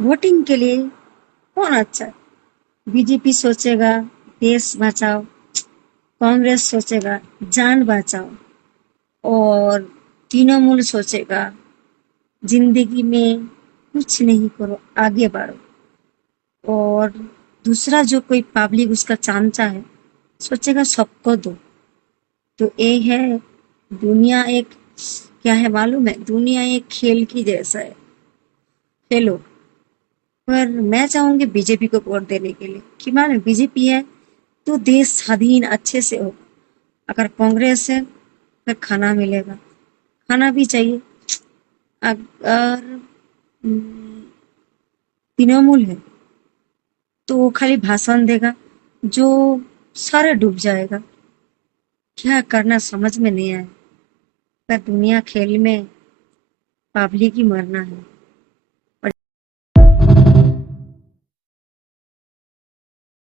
Voting के लिए कौन अच्छा है? बीजेपी सोचेगा देश बचाओ, कांग्रेस सोचेगा जान बचाओ, और तृणमूल सोचेगा जिंदगी में कुछ नहीं करो, आगे बढ़ो। और दूसरा जो कोई पब्लिक उसका चांचा है, सोचेगा सबको दो। तो ये है, दुनिया एक, क्या है मालूम है, दुनिया एक खेल की जैसा है, खेलो। पर मैं चाहूंगी बीजेपी को वोट देने के लिए कि माने बीजेपी है तो देश स्वाधीन अच्छे से हो। अगर कांग्रेस है फिर खाना मिलेगा, खाना भी चाहिए। अगर तृणमूल है तो वो खाली भाषण देगा, जो सारा डूब जाएगा। क्या करना समझ में नहीं आया। पर दुनिया खेल में पब्लिक ही मरना है।